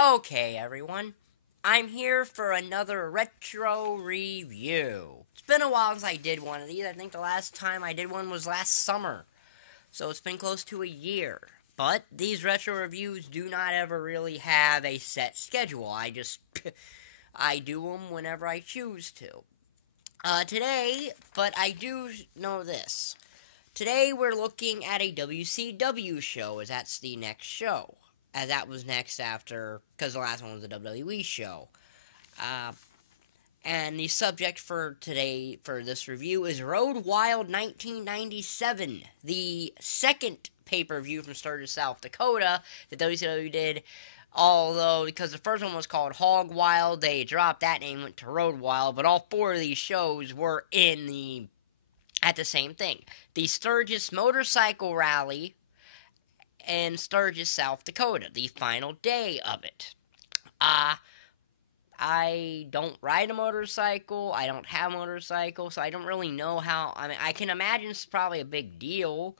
Okay, everyone. I'm here for another retro review. It's been a while since I did one of these. I think the last time I did one was last summer. So it's been close to a year. But these retro reviews do not ever really have a set schedule. I do them whenever I choose to. But I do know this. Today we're looking at a WCW show, as that's the next show. As that was next after, because the last one was a WWE show. Uh, and the subject for today, for this review, is Road Wild 1997, the second pay-per-view from Sturgis, South Dakota, that WCW did. Although, because the first one was called Hog Wild, they dropped that name, went to Road Wild, but all four of these shows were at the same thing. The Sturgis Motorcycle Rally in Sturgis, South Dakota, the final day of it. I don't ride a motorcycle, I don't have a motorcycle, so I don't really know how. I mean, I can imagine it's probably a big deal,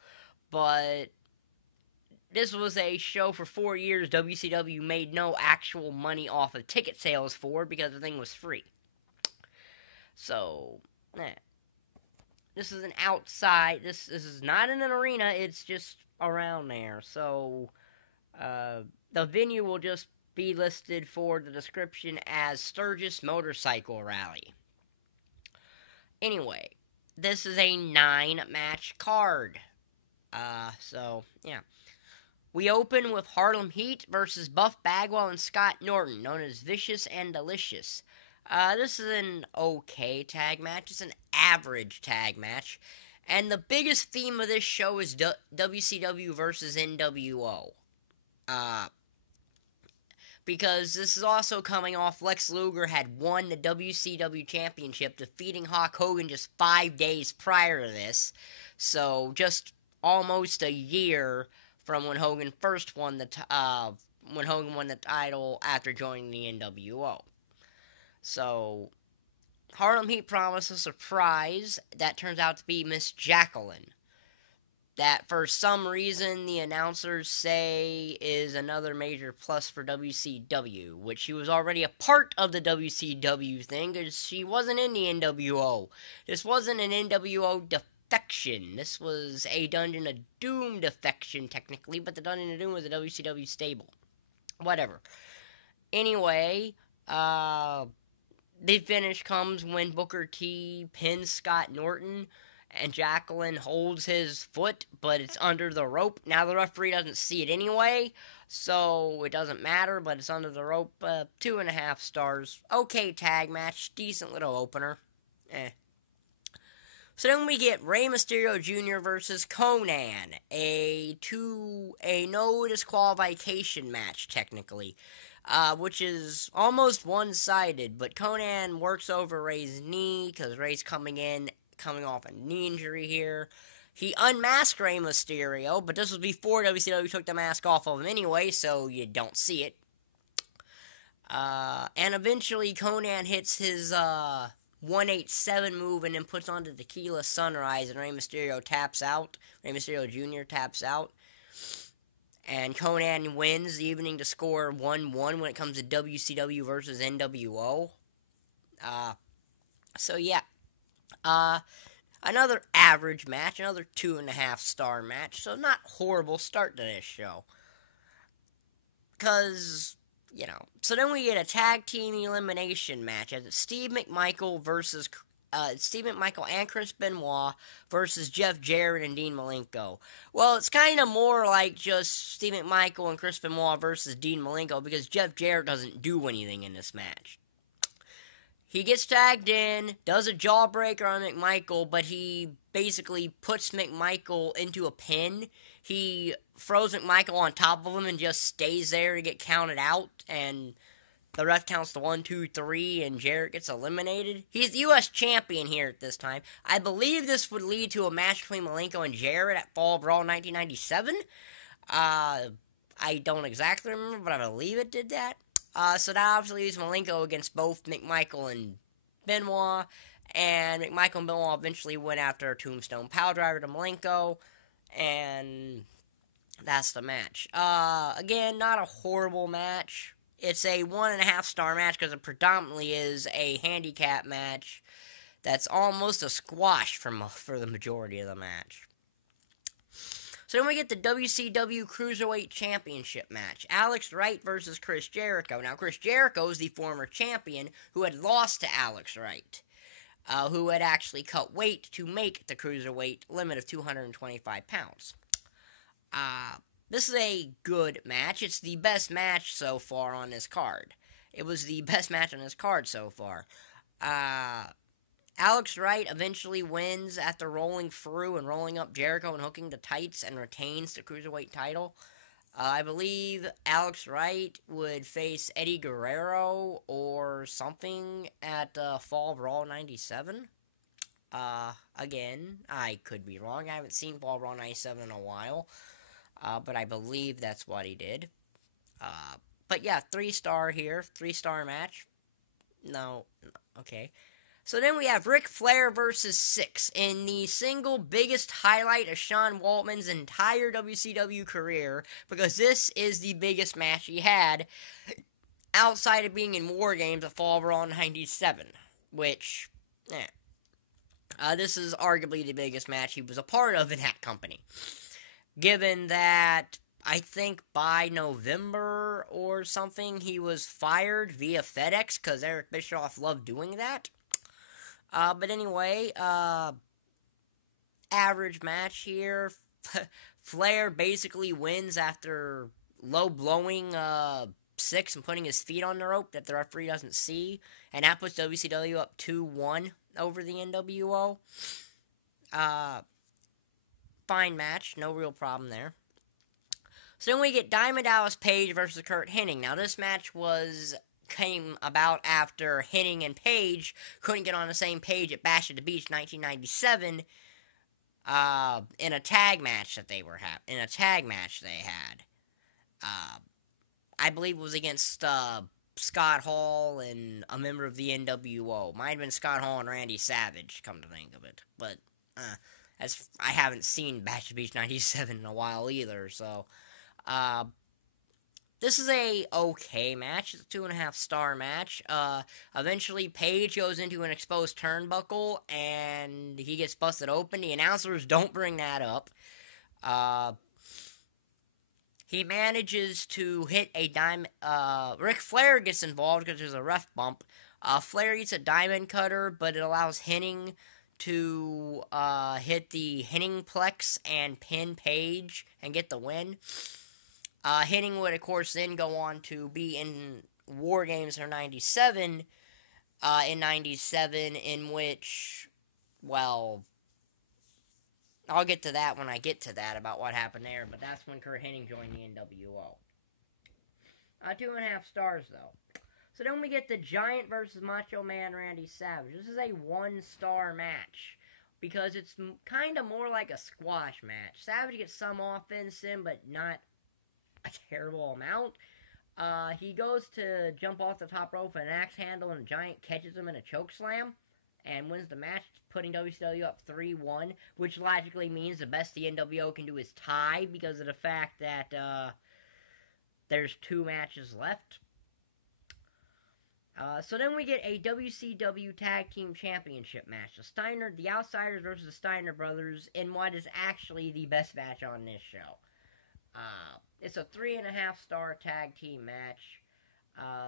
but this was a show for 4 years WCW made no actual money off of ticket sales for because the thing was free. So, this is an outside, this is not in an arena, it's just around there. So, the venue will just be listed for the description as Sturgis Motorcycle Rally. Anyway, this is a 9-match card. Yeah. We open with Harlem Heat versus Buff Bagwell and Scott Norton, known as Vicious and Delicious. This is an okay tag match. It's an average tag match. And the biggest theme of this show is WCW versus NWO. Because this is also coming off Lex Luger had won the WCW Championship, defeating Hulk Hogan just 5 days prior to this. So, just almost a year from when Hogan first won when Hogan won the title after joining the NWO. So, Harlem Heat promised a surprise that turns out to be Miss Jacqueline. That for some reason the announcers say is another major plus for WCW, which she was already a part of the WCW thing because she wasn't in the NWO. This wasn't an NWO defection. This was a Dungeon of Doom defection, technically, but the Dungeon of Doom was a WCW stable. Whatever. Anyway, the finish comes when Booker T pins Scott Norton, and Jacqueline holds his foot, but it's under the rope. Now, the referee doesn't see it anyway, so it doesn't matter, but it's under the rope. 2.5 stars. Okay tag match. Decent little opener. So then we get Rey Mysterio Jr. versus Konnan. A no disqualification match, technically. Which is almost one-sided, but Konnan works over Rey's knee, because Rey's coming off a knee injury here. He unmasked Rey Mysterio, but this was before WCW took the mask off of him anyway, so you don't see it. And eventually Konnan hits his 187 move and then puts on the Tequila Sunrise, and Rey Mysterio taps out. Rey Mysterio Jr. taps out. And Konnan wins the evening to score 1-1 when it comes to WCW versus NWO. So yeah. Another average match, another 2.5 star match, so not horrible start to this show. Because, so then we get a tag team elimination match as it's Steve McMichael and Chris Benoit versus Jeff Jarrett and Dean Malenko. Well, it's kind of more like just Steve McMichael and Chris Benoit versus Dean Malenko because Jeff Jarrett doesn't do anything in this match. He gets tagged in, does a jawbreaker on McMichael, but he basically puts McMichael into a pin. He throws McMichael on top of him and just stays there to get counted out, and the ref counts to 1, 2, 3, and Jarrett gets eliminated. He's the U.S. champion here at this time. I believe this would lead to a match between Malenko and Jarrett at Fall Brawl 1997. I don't exactly remember, but I believe it did that. So that obviously leaves Malenko against both McMichael and Benoit, and McMichael and Benoit eventually went after a Tombstone Piledriver to Malenko, and that's the match. Again, not a horrible match. it's a 1.5-star match because it predominantly is a handicap match that's almost a squash for the majority of the match. So then we get the WCW Cruiserweight Championship match. Alex Wright versus Chris Jericho. Now, Chris Jericho is the former champion who had lost to Alex Wright, who had actually cut weight to make the Cruiserweight limit of 225 pounds. This is a good match. It's the best match so far on this card. It was the best match on this card so far. Alex Wright eventually wins after rolling through and rolling up Jericho and hooking the tights and retains the Cruiserweight title. I believe Alex Wright would face Eddie Guerrero or something at Fall Brawl 97. Again, I could be wrong. I haven't seen Fall Brawl 97 in a while. But I believe that's what he did. But yeah, 3-star here. 3-star match. No, okay. So then we have Ric Flair versus Syxx in the single biggest highlight of Sean Waltman's entire WCW career, because this is the biggest match he had outside of being in War Games at Fall Brawl 97, which, this is arguably the biggest match he was a part of in that company. Given that, I think by November or something, he was fired via FedEx, because Eric Bischoff loved doing that. But anyway, average match here. Flair basically wins after low-blowing Syxx and putting his feet on the rope that the referee doesn't see. And that puts WCW up 2-1 over the NWO. Fine match, no real problem there. So then we get Diamond Dallas Page versus Curt Hennig. Now this match came about after Hennig and Page couldn't get on the same page at Bash at the Beach 1997 in a tag match that they were having. In a tag match they had. I believe it was against Scott Hall and a member of the NWO. Might have been Scott Hall and Randy Savage, come to think of it. But as I haven't seen Bash at the Beach 97 in a while either, so this is a okay match. It's a 2.5-star match. Eventually, Page goes into an exposed turnbuckle, and he gets busted open. The announcers don't bring that up. He manages to hit a diamond. Ric Flair gets involved because there's a ref bump. Flair eats a diamond cutter, but it allows Hennig to hit the Henningplex and pin Page and get the win. Hennig would, of course, then go on to be in War Games for 97, in 97, in which, well, I'll get to that when I get to that, about what happened there, but that's when Curt Hennig joined the NWO. 2.5 stars, though. So then we get the Giant versus Macho Man Randy Savage. This is a 1-star match, because it's kind of more like a squash match. Savage gets some offense in, but not a terrible amount. He goes to jump off the top rope with an axe handle, and the Giant catches him in a chokeslam and wins the match, putting WCW up 3-1, which logically means the best the NWO can do is tie, because of the fact that there's 2 matches left. So then we get a WCW Tag Team Championship match. The Outsiders versus the Steiner Brothers in what is actually the best match on this show. It's a 3.5-star tag team match.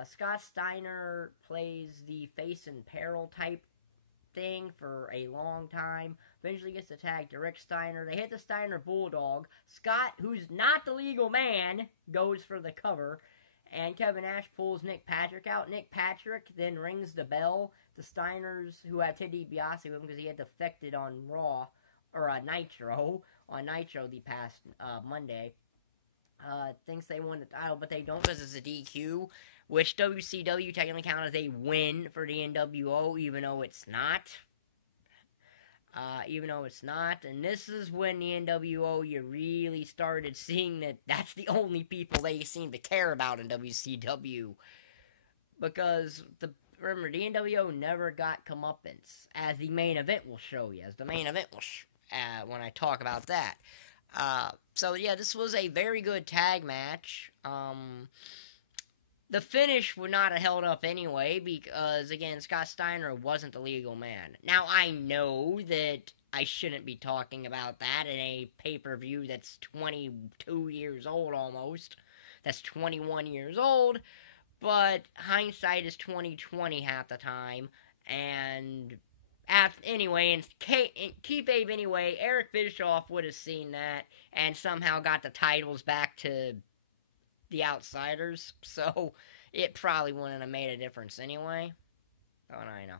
Scott Steiner plays the face in peril type thing for a long time. Eventually gets the tag to Rick Steiner. They hit the Steiner Bulldog. Scott, who's not the legal man, goes for the cover. And Kevin Nash pulls Nick Patrick out. Nick Patrick then rings the bell. The Steiners, who have Ted DiBiase with him because he had defected on Raw, or Nitro, the past Monday, thinks they won the title, but they don't, because it's a DQ, which WCW technically counts as a win for the NWO, even though it's not. And this is when the NWO, you really started seeing that that's the only people they seem to care about in WCW. Because, remember, the NWO never got comeuppance, as the main event will show you, when I talk about that. So yeah, this was a very good tag match. the finish would not have held up anyway, because, again, Scott Steiner wasn't the legal man. Now, I know that I shouldn't be talking about that in a pay-per-view that's 22 years old almost. That's 21 years old, but hindsight is 20/20 half the time, and anyway, and kayfabe anyway, Eric Bischoff would have seen that and somehow got the titles back to the Outsiders, so it probably wouldn't have made a difference anyway. Oh, I know.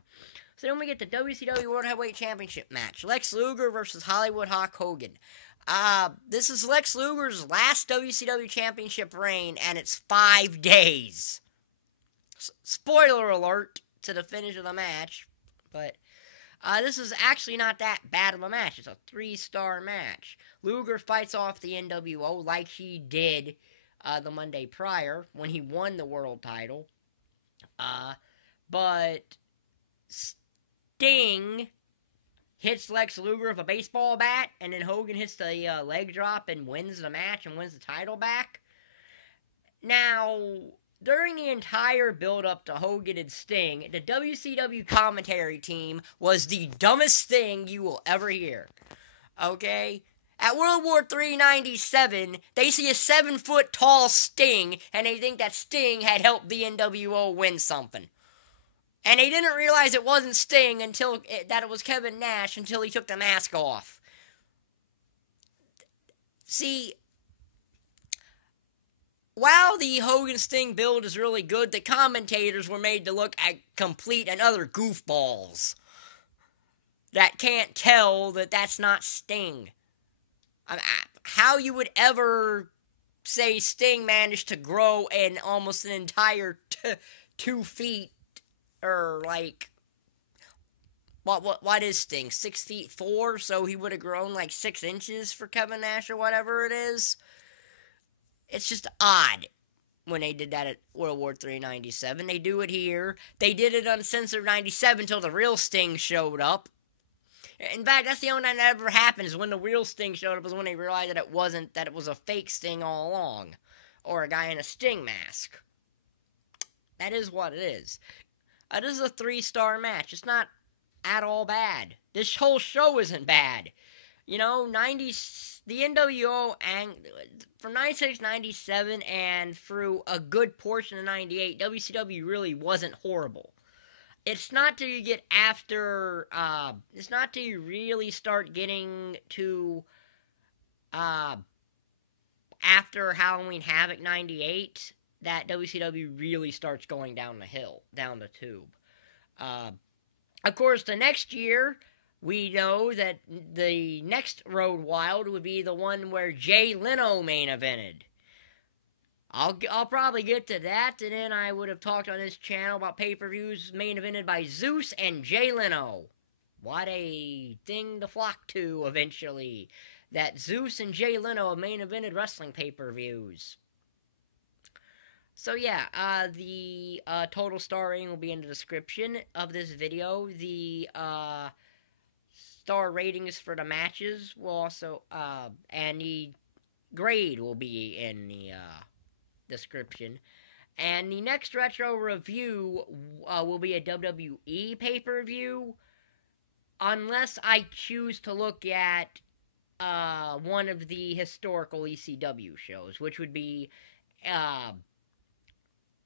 So then we get the WCW World Heavyweight Championship match. Lex Luger versus Hollywood Hawk Hogan. This is Lex Luger's last WCW Championship reign, and it's 5 days. Spoiler alert to the finish of the match, but this is actually not that bad of a match. It's a 3-star match. Luger fights off the NWO like he did the Monday prior when he won the world title. But Sting hits Lex Luger with a baseball bat, and then Hogan hits the leg drop and wins the match and wins the title back. Now, during the entire build-up to Hogan and Sting, the WCW commentary team was the dumbest thing you will ever hear. Okay? At World War III 97, they see a 7-foot-tall Sting, and they think that Sting had helped the NWO win something. And they didn't realize it wasn't Sting that it was Kevin Nash until he took the mask off. See, while the Hogan-Sting build is really good, the commentators were made to look at complete and utter goofballs that can't tell that that's not Sting. How you would ever say Sting managed to grow in almost an entire 2 feet, or like, what is Sting? 6'4", so he would have grown like 6 inches for Kevin Nash or whatever it is. It's just odd when they did that at World War III 97. They do it here. They did it Uncensored 97 until the real Sting showed up. In fact, that's the only time that ever happened, is when the real Sting showed up, was when they realized that it was a fake Sting all along. Or a guy in a Sting mask. That is what it is. This is a 3-star match. It's not at all bad. This whole show isn't bad. You know, the NWO, from 96, 97, and through a good portion of 98, WCW really wasn't horrible. It's not till you get it's not till you really start getting to, after Halloween Havoc 98, that WCW really starts going down the tube. Of course, the next year, we know that the next Road Wild would be the one where Jay Leno main evented. I'll probably get to that, and then I would have talked on this channel about pay-per-views main evented by Zeus and Jay Leno. What a thing to flock to, eventually. That Zeus and Jay Leno have main evented wrestling pay-per-views. So yeah, the total star rating will be in the description of this video. The star ratings for the matches will also, and the grade will be in the description. And the next retro review will be a WWE pay-per-view, unless I choose to look at one of the historical ECW shows, which would be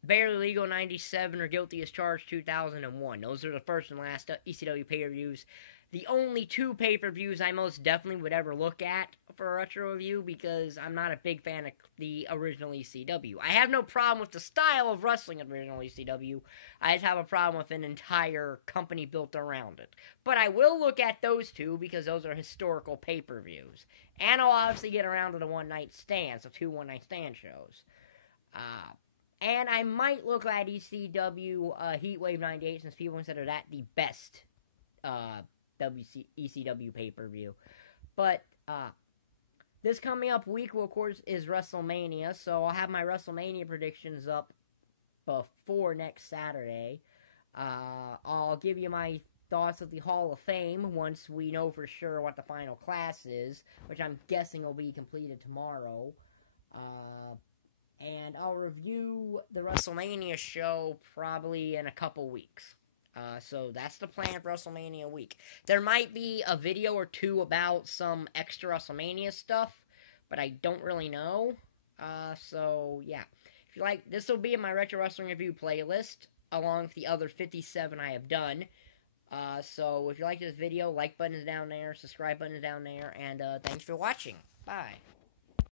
Barely Legal 97 or Guilty as Charged 2001. Those are the first and last ECW pay-per-views. The only 2 pay-per-views I most definitely would ever look at for a retro review, because I'm not a big fan of the original ECW. I have no problem with the style of wrestling of original ECW. I just have a problem with an entire company built around it. But I will look at those 2 because those are historical pay-per-views. And I'll obviously get around to the one-night stands, the 2 one-night stand shows. And I might look at ECW Heatwave 98, since people consider that the best ECW pay-per-view. But this coming up week, of course, is WrestleMania, so I'll have my WrestleMania predictions up before next Saturday. I'll give you my thoughts of the Hall of Fame once we know for sure what the final class is, which I'm guessing will be completed tomorrow. and I'll review the WrestleMania show probably in a couple weeks. So that's the plan for WrestleMania week. There might be a video or two about some extra WrestleMania stuff, but I don't really know. So yeah. If you like, this will be in my Retro Wrestling Review playlist, along with the other 57 I have done. So if you like this video, like button is down there, subscribe button is down there, and thanks for watching. Bye.